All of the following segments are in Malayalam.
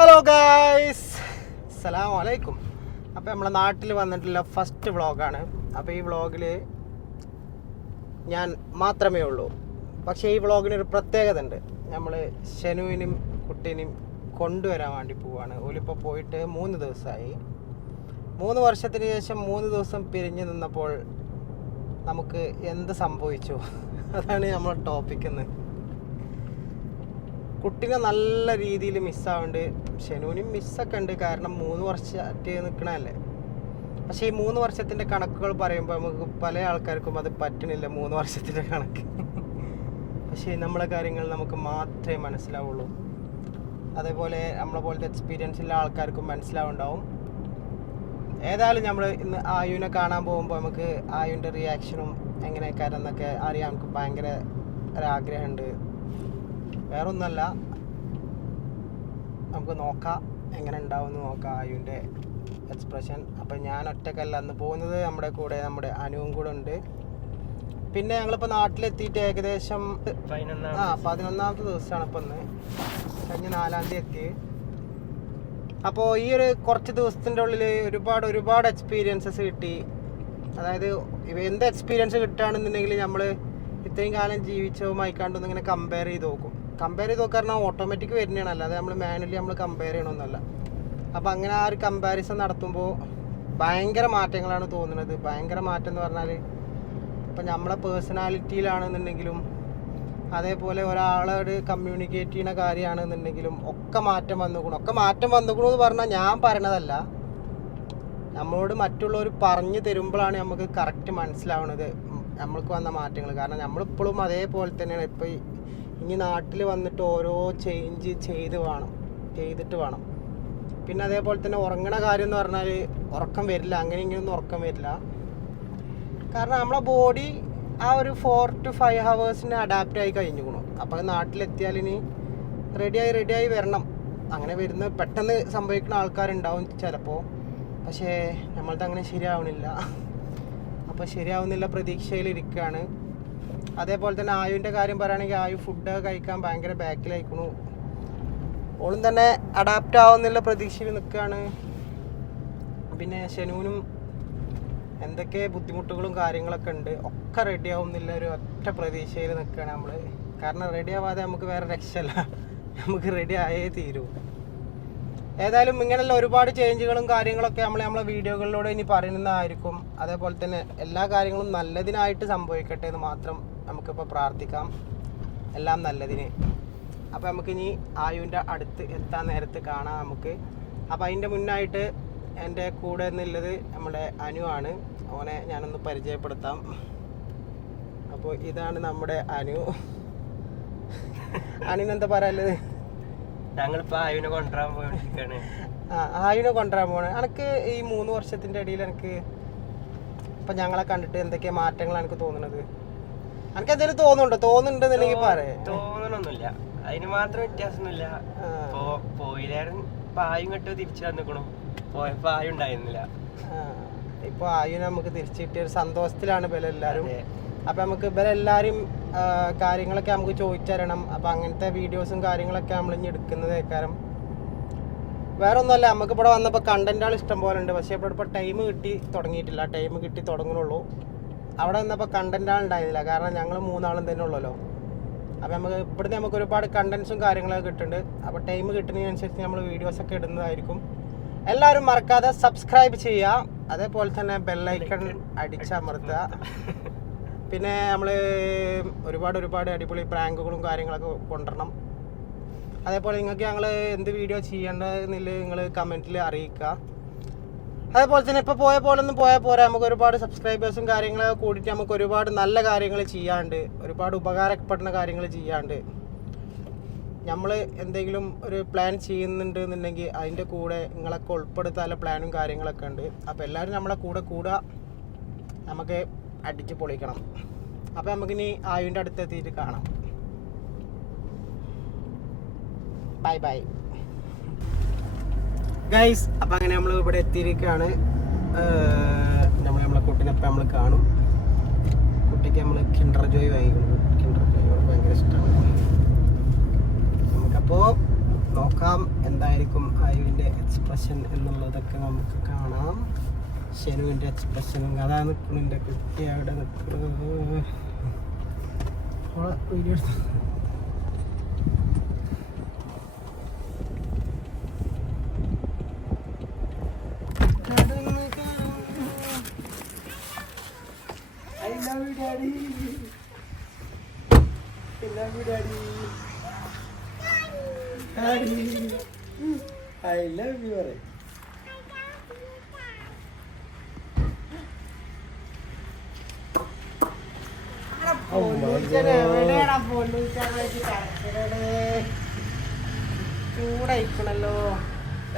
ഹലോ ഗായ്സ് സലാം വലൈക്കും അപ്പോൾ നമ്മളെ നാട്ടിൽ വന്നിട്ടുള്ള ഫസ്റ്റ് വ്ളോഗാണ് അപ്പോൾ ഈ വ്ളോഗിൽ ഞാൻ മാത്രമേ ഉള്ളൂ. പക്ഷേ ഈ വ്ളോഗിന് ഒരു പ്രത്യേകത ഉണ്ട് നമ്മൾ ഷനുവിനും കുട്ടീനും കൊണ്ടുവരാൻ വേണ്ടി പോവാണ്. ഓലിപ്പോൾ പോയിട്ട് മൂന്ന് ദിവസമായി മൂന്ന് വർഷത്തിന് ശേഷം മൂന്ന് ദിവസം പിരിഞ്ഞു നിന്നപ്പോൾ നമുക്ക് എന്ത് സംഭവിച്ചു? അതാണ് നമ്മൾ ടോപ്പിക് എന്ന് കുട്ടീനെ നല്ല രീതിയിൽ മിസ്സാവുന്നുണ്ട് ഷെനുവിനും മിസ്സൊക്കെ ഉണ്ട് കാരണം മൂന്ന് വർഷമായിട്ട് നിൽക്കണല്ലേ പക്ഷേ ഈ മൂന്ന് വർഷത്തിന്റെ കണക്കുകൾ പറയുമ്പോൾ നമുക്ക് പല ആൾക്കാർക്കും അത് പറ്റണില്ല മൂന്ന് വർഷത്തിന്റെ കണക്ക്. പക്ഷേ നമ്മളെ കാര്യങ്ങൾ നമുക്ക് മാത്രമേ മനസ്സിലാവുള്ളൂ. അതേപോലെ നമ്മളെ പോലത്തെ എക്സ്പീരിയൻസ് ഉള്ള ആൾക്കാർക്കും മനസ്സിലാവുണ്ടാവും. ഏതായാലും നമ്മൾ ഇന്ന് ആയുവിനെ കാണാൻ പോകുമ്പോൾ നമുക്ക് ആയുവിന്റെ റിയാക്ഷനും എങ്ങനെയൊക്കെ എന്നൊക്കെ അറിയാൻ നമുക്ക് ഭയങ്കര ഒരാഗ്രഹമുണ്ട്. വേറൊന്നല്ല. നമുക്ക് നോക്കാം. എങ്ങനെ ഉണ്ടാവും നോക്കാം ആയുവിന്റെ എക്സ്പ്രഷൻ അപ്പം ഞാൻ ഒറ്റക്കല്ല. അന്ന് പോകുന്നത് നമ്മുടെ കൂടെ നമ്മുടെ അനുവും കൂടെ ഉണ്ട്. പിന്നെ ഞങ്ങളിപ്പോൾ നാട്ടിലെത്തിയിട്ട് ഏകദേശം ആ പതിനൊന്നാമത്തെ ദിവസമാണ് ഇപ്പം ഇന്ന്. കഴിഞ്ഞ നാലാം തീയതി എത്തി. അപ്പോൾ ഈ ഒരു കുറച്ച് ദിവസത്തിന്റെ ഉള്ളിൽ ഒരുപാട് ഒരുപാട് എക്സ്പീരിയൻസസ് കിട്ടി. അതായത് ഇവ എന്ത് എക്സ്പീരിയൻസ് കിട്ടുകയാണെന്നുണ്ടെങ്കിൽ നമ്മൾ ഇത്രയും കാലം ജീവിച്ചതുമായി കണ്ടൊന്ന് ഇങ്ങനെ കമ്പയർ ചെയ്ത് നോക്കും. കമ്പയർ ചെയ്ത് പറഞ്ഞാൽ ഓട്ടോമാറ്റിക് വരുന്നതാണ്. അല്ലാതെ നമ്മൾ മാനുവലി നമ്മൾ കമ്പയർ ചെയ്യണമെന്നല്ല അപ്പോൾ അങ്ങനെ ആ ഒരു കമ്പാരിസൺ നടത്തുമ്പോൾ ഭയങ്കര മാറ്റങ്ങളാണ് തോന്നുന്നത്. ഭയങ്കര മാറ്റം എന്ന് പറഞ്ഞാൽ ഇപ്പം നമ്മളെ പേഴ്സണാലിറ്റിയിലാണെന്നുണ്ടെങ്കിലും അതേപോലെ ഒരാളോട് കമ്മ്യൂണിക്കേറ്റ് ചെയ്യുന്ന കാര്യമാണെന്നുണ്ടെങ്കിലും ഒക്കെ മാറ്റം വന്നുകൂടും ഒക്കെ മാറ്റം വന്നുകൂടും എന്ന് പറഞ്ഞാൽ ഞാൻ പറയണതല്ല. നമ്മളോട് മറ്റുള്ളവർ പറഞ്ഞു തരുമ്പോഴാണ് നമുക്ക് കറക്റ്റ് മനസ്സിലാവുന്നത് നമ്മൾക്ക് വന്ന മാറ്റങ്ങൾ കാരണം നമ്മളിപ്പോഴും അതേപോലെ തന്നെയാണ്. ഇപ്പോൾ ഇനി നാട്ടിൽ വന്നിട്ട് ഓരോ ചേഞ്ച് ചെയ്ത് വേണം ചെയ്തിട്ട് വേണം. പിന്നെ അതേപോലെ തന്നെ ഉറങ്ങണ കാര്യം എന്ന് പറഞ്ഞാൽ ഉറക്കം വരില്ല അങ്ങനെ ഇങ്ങനെയൊന്നും ഉറക്കം വരില്ല. കാരണം നമ്മളെ ബോഡി ആ ഒരു ഫോർ ടു ഫൈവ് ഹവേഴ്സിന് അഡാപ്റ്റ് ആയി കഴിഞ്ഞുകൊള്ളു അപ്പോൾ നാട്ടിലെത്തിയാൽ ഇനി റെഡിയായി റെഡിയായി വരണം. അങ്ങനെ വരുന്ന പെട്ടെന്ന് സംഭവിക്കുന്ന ആൾക്കാരുണ്ടാവും ചിലപ്പോൾ പക്ഷേ നമ്മളത് അങ്ങനെ ശരിയാവണില്ല. അപ്പോൾ ശരിയാവുന്നില്ല പ്രതീക്ഷയിലിരിക്കുകയാണ്. അതേപോലെ തന്നെ ആയുവിന്റെ കാര്യം പറയുകയാണെങ്കിൽ ആയു ഫുഡ് കഴിക്കാൻ ഭയങ്കര ബാക്കിലായിക്കണു. ഓളും തന്നെ അഡാപ്റ്റ് ആവുന്നില്ല പ്രതീക്ഷയിൽ നിൽക്കുകയാണ്. പിന്നെ ഷെനുവിനും എന്തൊക്കെ ബുദ്ധിമുട്ടുകളും കാര്യങ്ങളൊക്കെ ഉണ്ട് ഒക്കെ റെഡി ആവുന്നില്ല ഒരു ഒറ്റ പ്രതീക്ഷയിൽ നിൽക്കുകയാണ് നമ്മൾ കാരണം റെഡി ആവാതെ നമുക്ക് വേറെ രക്ഷയില്ല. നമുക്ക് റെഡി ആയേ തീരൂ. ഏതായാലും ഇങ്ങനെയുള്ള ഒരുപാട് ചേഞ്ചുകളും കാര്യങ്ങളൊക്കെ നമ്മൾ നമ്മളെ വീഡിയോകളിലൂടെ ഇനി പറയുന്നതായിരിക്കും. അതേപോലെ തന്നെ എല്ലാ കാര്യങ്ങളും നല്ലതിനായിട്ട് സംഭവിക്കട്ടെ എന്ന് മാത്രം നമുക്കിപ്പോൾ പ്രാർത്ഥിക്കാം. എല്ലാം നല്ലതിന്. അപ്പോൾ നമുക്കിനി ആയുവിന്റെ അടുത്ത് എത്താൻ നേരത്ത് കാണാം നമുക്ക്. അപ്പോൾ അതിന്റെ മുന്നായിട്ട് എന്റെ കൂടെ നിന്നുള്ളത് നമ്മുടെ അനു ആണ്. അവനെ ഞാനൊന്ന് പരിചയപ്പെടുത്താം. അപ്പോൾ ഇതാണ് നമ്മുടെ അനു. അനുവിനെന്താ പറയാനുള്ളത് ഞങ്ങളിപ്പോൾ ആയുവിനെ കൊണ്ടുവരാൻ പോയിട്ടാണ് ആ ആയുനെ കൊണ്ടുവരാൻ പോണേ എനിക്ക് ഈ മൂന്ന് വർഷത്തിന്റെ ഇടയിൽ എനിക്ക് ഇപ്പൊ ഞങ്ങളെ കണ്ടിട്ട് എന്തൊക്കെയാ മാറ്റങ്ങളാണ് എനിക്ക് തോന്നുന്നത് എനിക്ക് എന്തെങ്കിലും തോന്നുന്നുണ്ടോ? തോന്നുന്നുണ്ടെന്നുണ്ടെങ്കിൽ പറയേ. തോന്നണൊന്നുമില്ല. അതിന് മാത്രം വ്യത്യാസമൊന്നുമില്ല. പോയില്ലായിരുന്നു. പായും കെട്ടോ തിരിച്ചു വന്നിക്കണു. പോയപ്പോ ആയും ഉണ്ടായിരുന്നില്ല. ഇപ്പൊ ആയുനെ നമുക്ക് തിരിച്ചു കിട്ടിയ ഒരു സന്തോഷത്തിലാണ് എല്ലാരും. അപ്പൊ നമുക്ക് ആ, കാര്യങ്ങളൊക്കെ നമുക്ക് ചോദിച്ചറിയണം. അപ്പൊ അങ്ങനത്തെ വീഡിയോസും കാര്യങ്ങളൊക്കെ നമ്മൾ ഇനി എടുക്കുന്നത് കാരണം വേറെ ഒന്നുമല്ല നമുക്ക് ഇവിടെ വന്നപ്പോൾ കണ്ടന്റുകൾ ഇഷ്ടം പോലെ ഉണ്ട്. പക്ഷേ ഇവിടെ ഇപ്പോൾ ടൈം കിട്ടി തുടങ്ങിയിട്ടില്ല. ടൈം കിട്ടി തുടങ്ങുന്നുള്ളൂ. അവിടെ നിന്നപ്പോൾ കണ്ടന്റുകൾ ഉണ്ടായിരുന്നില്ല. കാരണം ഞങ്ങൾ മൂന്നാളും തന്നെ ഉള്ളല്ലോ. അപ്പോൾ നമുക്ക് ഇവിടുന്ന് നമുക്ക് ഒരുപാട് കണ്ടൻസും കാര്യങ്ങളൊക്കെ കിട്ടുന്നുണ്ട്. അപ്പോൾ ടൈം കിട്ടുന്നതിനനുസരിച്ച് നമ്മൾ വീഡിയോസ് ഒക്കെ ഇടുന്നതായിരിക്കും. എല്ലാവരും മറക്കാതെ സബ്സ്ക്രൈബ് ചെയ്യുക. അതേപോലെ തന്നെ ബെല്ലൈക്കൺ അടിച്ചമർത്തുക പിന്നെ നമ്മൾ ഒരുപാട് ഒരുപാട് അടിപൊളി പ്രാങ്കുകളും കാര്യങ്ങളൊക്കെ കൊണ്ടുവരണം. അതേപോലെ നിങ്ങൾക്ക് ഞങ്ങൾ എന്ത് വീഡിയോ ചെയ്യേണ്ടതെന്നില്ല നിങ്ങൾ കമന്റിൽ അറിയിക്കുക. അതേപോലെ തന്നെ ഇപ്പോൾ പോയ പോലെ ഒന്നും പോയാൽ പോരാ. നമുക്ക് ഒരുപാട് സബ്സ്ക്രൈബേഴ്സും കാര്യങ്ങളൊക്കെ കൂടിയിട്ട് നമുക്ക് ഒരുപാട് നല്ല കാര്യങ്ങൾ ചെയ്യാണ്ട് ഒരുപാട് ഉപകാരപ്പെടുന്ന കാര്യങ്ങൾ ചെയ്യാണ്ട് നമ്മൾ എന്തെങ്കിലും ഒരു പ്ലാൻ ചെയ്യുന്നുണ്ട് എന്നുണ്ടെങ്കിൽ അതിന്റെ കൂടെ നിങ്ങളൊക്കെ ഉൾപ്പെടുത്താനുള്ള പ്ലാനും കാര്യങ്ങളൊക്കെ ഉണ്ട്. അപ്പോൾ എല്ലാവരും നമ്മളെ കൂടെ കൂടുക നമുക്ക് അടിച്ച് പൊളിക്കണം. അപ്പോൾ നമുക്കിനി ആയുവിന്റെ അടുത്ത് എത്തിയിട്ട് കാണാം. ബൈ ബൈ ഗൈസ് അപ്പം അങ്ങനെ നമ്മൾ ഇവിടെ എത്തിയിരിക്കുകയാണ്. നമ്മൾ നമ്മളെ കുട്ടീനെ ഇപ്പം നമ്മൾ കാണും. കുട്ടിക്ക് നമ്മൾ കിൻഡർ ജോയ് വാങ്ങിക്കുന്നു. കിൻഡർ ജോയ് ഭയങ്കര ഇഷ്ടമാണ് നമുക്കപ്പോൾ നോക്കാം എന്തായിരിക്കും ആയുവിന്റെ എക്സ്പ്രഷൻ എന്നുള്ളതൊക്കെ നമുക്ക് കാണാം. ശനുവിന്റെ എക്സ്പ്രഷനും അതാ നിൽക്കുന്നുണ്ട് കുട്ടി അവിടെ നിൽക്കുന്നത് video I love you daddy. Daddy. I love you, പറയ്. ചൂടായിക്കണല്ലോ.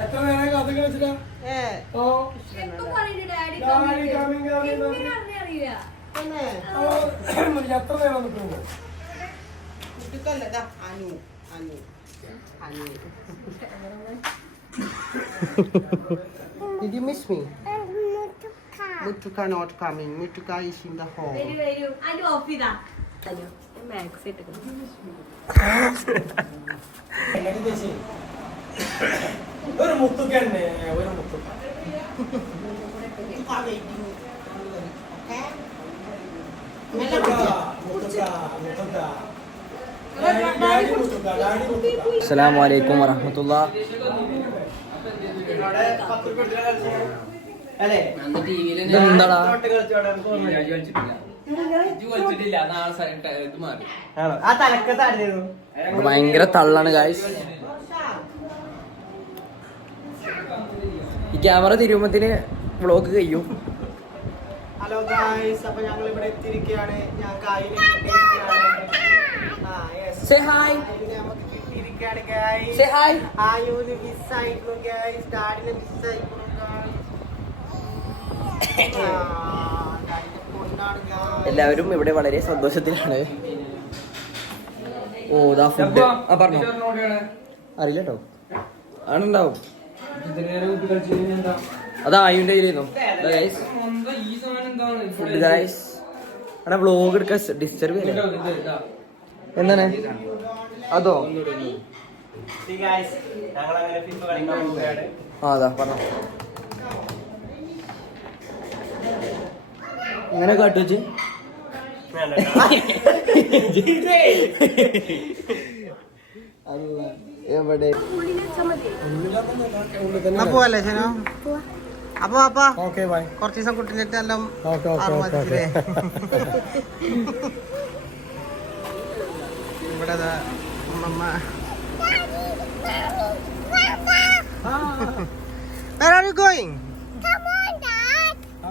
എത്ര നേരം കഥ കളിച്ചിട്ടാ? എത്ര നേരം നിൽക്കുന്നു കുട്ടിക്കല്ല ദാ Anu Anu. Anu. Did you miss me? Mutuka. Not coming. Mutuka is in the hall. വരൂ വരൂ. അതിന്റെ ഓഫ് ചെയ്താ. മാക്സ് ഇട്ട് ഒരു മുത്തുക്ക ഒരു മുത്തുക്ക. മുത്തുക്ക മുത്തുക്ക മുത്തുക്ക. ഡാഡി വലൈക്കും വറഹമത്തുള്ള. ഇവിടെ ഭയങ്കര തള്ളാണ് ഗായ്സ് ഈ ക്യാമറ തിരുവുമ്പത്തിന് വ്ളോഗ് കഴിയും. ഹലോ ഗായ്സ് അപ്പൊ ഞങ്ങൾ ഇവിടെ എത്തിയിരിക്കുകയാണ്. ഞാൻ ആയിരം Say ഗായ്സ് Say. ആയൂന് ഡാഡിനെ ഗായ്സ് എല്ലാവരും ഇവിടെ വളരെ സന്തോഷത്തിലാണ്. ഓ ദാ ഫുഡ് ആ പറഞ്ഞോ. അറിയില്ല കേട്ടോ ആണുണ്ടാവും. അതാ ആയുന്റെ കയ്യിലായിരുന്നു ഫുഡ് ഗൈസ് ബ്ലോഗ് വ്ളോഗ് എടുക്കാൻ ഡിസ്റ്റർബ് ചെയ്യല്ലേ? എന്താണ്? അതോ? അതാ പറഞ്ഞോ. എങ്ങനെ കാട്ടു വെച്ച്. വേണ്ട എവിടെ? പോവല്ലേ ശനോ? അപ്പൊ അപ്പാ ഓക്കെ ബൈ. കുറച്ച് ദിവസം കുട്ടിനെറ്റ് എല്ലാം ഇവിടെ ദാ അമ്മമ്മ Where are you going?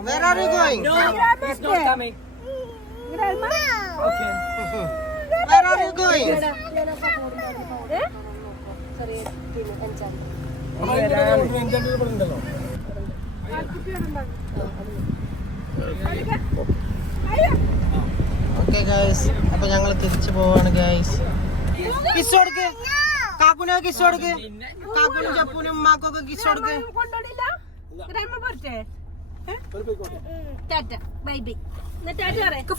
Where are you going? Where are you going? ഉണ്ടല്ലോ ഓക്കെ ഗൈസ് അപ്പൊ ഞങ്ങൾ തിരിച്ചു പോവാണ് ഗൈസ് കിസ് കൊടുക്ക്. കാക്കുനോ കിസ് കൊടുക്ക്. കാക്കുനും ചപ്പൂനും ഉമ്മാക്കൊക്കെ കിസ് കൊടുക്ക്.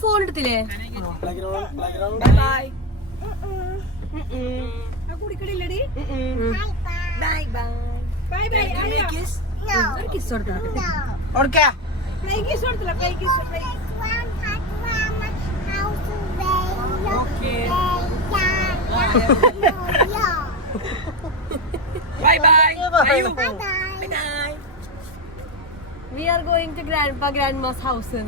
ഫോൺ എടുത്തില്ലേ? കുടിക്കണില്ലടി. Bye bye. Bye bye. Kiss കൊടുക്കണം. കൊടുക്ക. ഫ്ലൈ കിസ് കൊടുത്തില്ല fly kiss fly bye bye we are going to grandpa grandma's house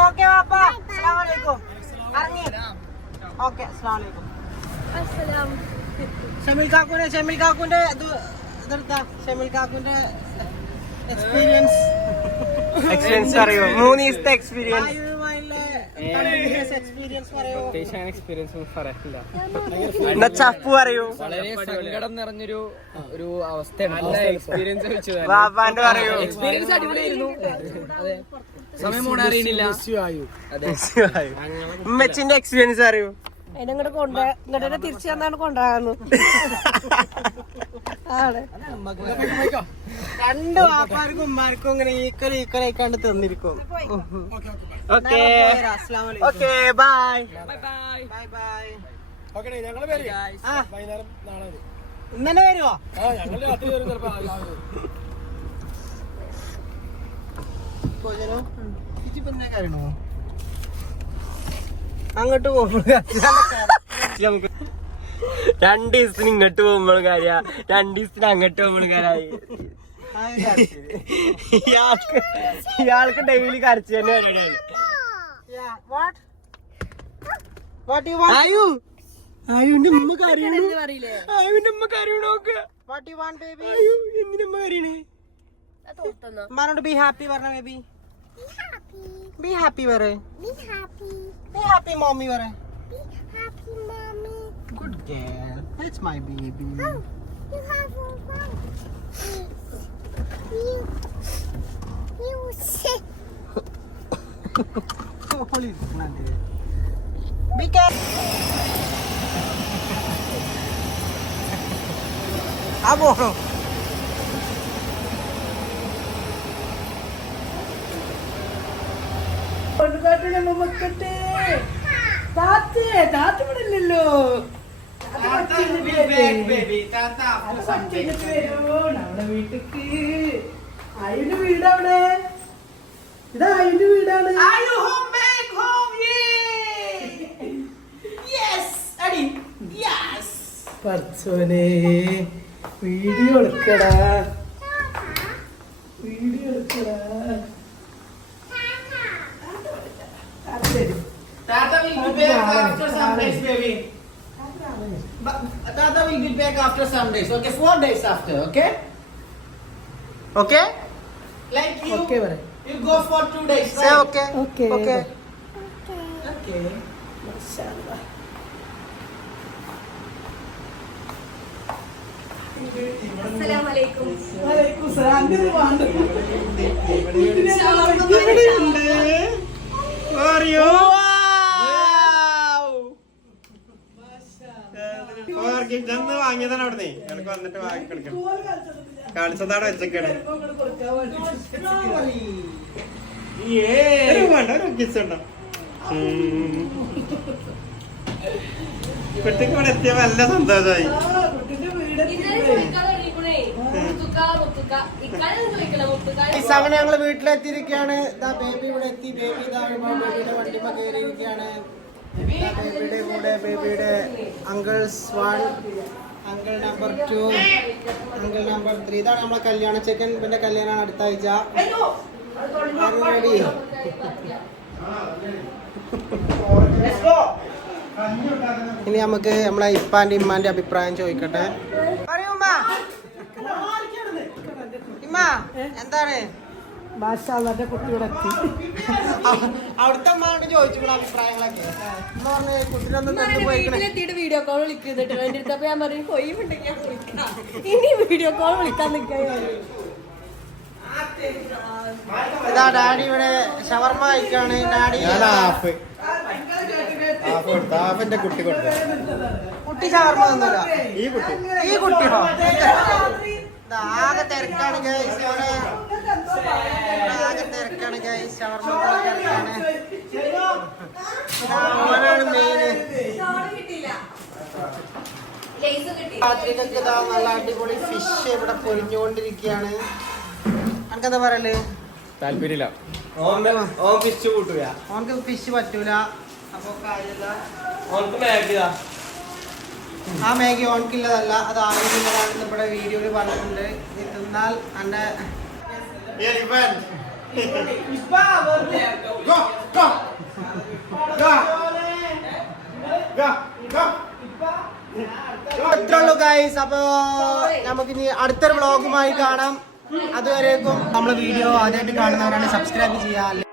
okay പാപ്പ അസ്സലാമലൈക്കും ഇറങ്ങി ഓക്കെ അസ്സലാമലൈക്കും അസ്സലാം ഷമിൽ കാക്കുനെ ഷമിൽ കാക്കുന്റെ ഇത് ഇതെടുത്താ ഷമിൽ കാക്കുന്റെ എക്സ്പീരിയൻസ് എക്സ്പീരിയൻസ് അറിയോ ദിവസത്തെ എക്സ്പീരിയൻസ് എക്സ്പീരിയൻസ് പറയോ എന്നാ ചപ്പു പറയൂ. വളരെ സങ്കടം നിറഞ്ഞൊരു ഒരു അവസ്ഥയാണ്. എക്സ്പീരിയൻസ് ബാബാന്റെ പറയൂ. എക്സ്പീരിയൻസ് അടിപൊളിയായിരുന്നു. സമയം അതെ ഉമ്മച്ചിന്റെ എക്സ്പീരിയൻസ് അറിയൂ അതിനങ്ങോട്ട് കൊണ്ട ഇങ്ങോട്ട് തിരിച്ചു തന്നാണ് കൊണ്ടാകുന്നു ആണ്. രണ്ട് വാപ്പാർക്കും ഉമ്മാർക്കും ഇങ്ങനെ ഈക്വൽ ഈക്വൽ ആയിക്കാണ്ട് തന്നിരിക്കും. Okay. Okay okay bye bye bye. ഇന്നലെ പേര് ആ വൈകുന്നേരം അങ്ങോട്ട് പോകുമ്പോൾ നമുക്ക് രണ്ട് ദിവസത്തിന് ഇങ്ങോട്ട് പോകുമ്പോഴും കാര്യ. രണ്ട് ദിവസത്തിന് അങ്ങോട്ട് പോകുമ്പോഴും കാര്യായി. ഇയാൾക്ക് ഇയാൾക്ക് ഡെയിലി കരച്ചു തന്നെ പരിപാടിയാണ്. ആയു. ആയുന്റെ ഉമ്മ കരയണു ആയുന്റെ ഉമ്മ കരയണു നോക്ക്. എന്തിനമ്മ ബി ഹാപ്പി പറഞ്ഞ baby Be happy. Be happy, Vare. Be happy. Be happy, mommy, Vare. Be happy, mommy. Good girl. That's my baby. Oh, you have a one. You, you sit. Oh, holy, not there. Be careful. I'm be care ആ പോണോ നമ്മുടെ വീട്ടിക്ക്. അയ്യന്റെ വീടവിടെ? ഇതാ അയ്യന്റെ വീടാണ്. പർച്ചോനെ വീഡിയോ എടുക്കടാ. വീഡിയോ എടുക്കടാ അത് തരും Tata will be back after some days, baby. But Tata will be back after some days. Okay, four days after. Okay. Okay. Like you, Okay, പറ you go for two days. Say Right? okay. Okay okay okay മാഷാഅല്ലാ അസ്സലാമലൈക്കും വലൈക്കും സലാം അങ്ങനെ വേണ്ട വാങ്ങിയതാണ് അവിടെ എനിക്ക് വന്നിട്ട് വാങ്ങി കൊടുക്കണം. കളിച്ചതാണ് വെച്ചേക്കണേ. കുട്ടിക്ക് ഇവിടെ എത്തിയ നല്ല സന്തോഷമായി. ഞങ്ങൾ വീട്ടിലെത്തിയിരിക്കുകയാണ്. ബേബി ഇവിടെ എത്തി. ബേബി ഇതാ ബേബിയുടെ വണ്ടിമ കയറിയിരിക്കുകയാണ്. ബേബിയുടെ കൂടെ ബേബിയുടെ uncles one uncle number two uncle number three. ഇതാണ് നമ്മളെ കല്യാണ ചെക്കൻ പിന്നെ കല്യാണം അടുത്ത ആഴ്ച. ഇനി നമുക്ക് നമ്മളെ ഇപ്പാന്റെ ഇമ്മാന്റെ അഭിപ്രായം ചോദിക്കട്ടെ. പറയൂ. ഇമ്മ എന്താണ്? മാഷാഅല്ലാന്റെ കുട്ടി ഇവിടെ എത്തി അവ- അവിടുത്തെ ചോദിച്ചു അഭിപ്രായങ്ങളൊക്കെ. ഉമ്മ പറഞ്ഞ് കുട്ടിനൊന്നും കണ്ടു വീഡിയോ കോൾ വിളിക്കുന്നുണ്ട് എന്റെ അടുത്ത് അപ്പൊ ഞാൻ പറഞ്ഞു കൊയ്യുണ്ടെങ്കിൽ ഞാൻ വിളിക്കാം. ഇനി വീഡിയോ കോൾ വിളിക്കാൻ നിൽക്കാൻ ഇതാ ഡാഡി ഇവിടെ ഷവർമ കഴിക്കാണ്. ഡാഡി കുട്ടി കൊടുത്തു. കുട്ടി ഷവർമ തന്നില്ല ഈ കുട്ടി. ഈ കുട്ടിയോ ആകെ തിരക്കാണ് ആകെ തിരക്കാണ് ഗൈസ് ഷവർമ തിരക്കാണ് അവനാണ് മെയിന് രാത്രിക്കൊക്കെ ഇതാ നല്ല അടിപൊളി ഫിഷ് ഇവിടെ പൊരിഞ്ഞുകൊണ്ടിരിക്കുകയാണ് എനിക്കെന്താ പറയൽ? താല്പര്യമില്ല. ഓൻ ഫിഷ് കൂട്ടുക ഓനക്ക് ഫിഷ് പറ്റൂല. അപ്പൊ കാര്യമില്ല. ഓനക്ക് മാഗിതാ ആ മാഗി ഓൺക്കില്ലതല്ല അത് ആരോഗ്യമുള്ളതാണെന്ന് ഇവിടെ വീഡിയോയിൽ പറഞ്ഞിട്ടുണ്ട്. ഇത് തിന്നാൽ എന്റെ ഇത്രേ ഉള്ളൂ ഗൈസ് അപ്പോ നമുക്കിനി അടുത്തൊരു വ്ളോഗുമായി കാണാം. അതുവരേക്കും നമ്മുടെ വീഡിയോ ആദ്യമായിട്ട് കാണുന്നവരാണ്. സബ്സ്ക്രൈബ് ചെയ്യുക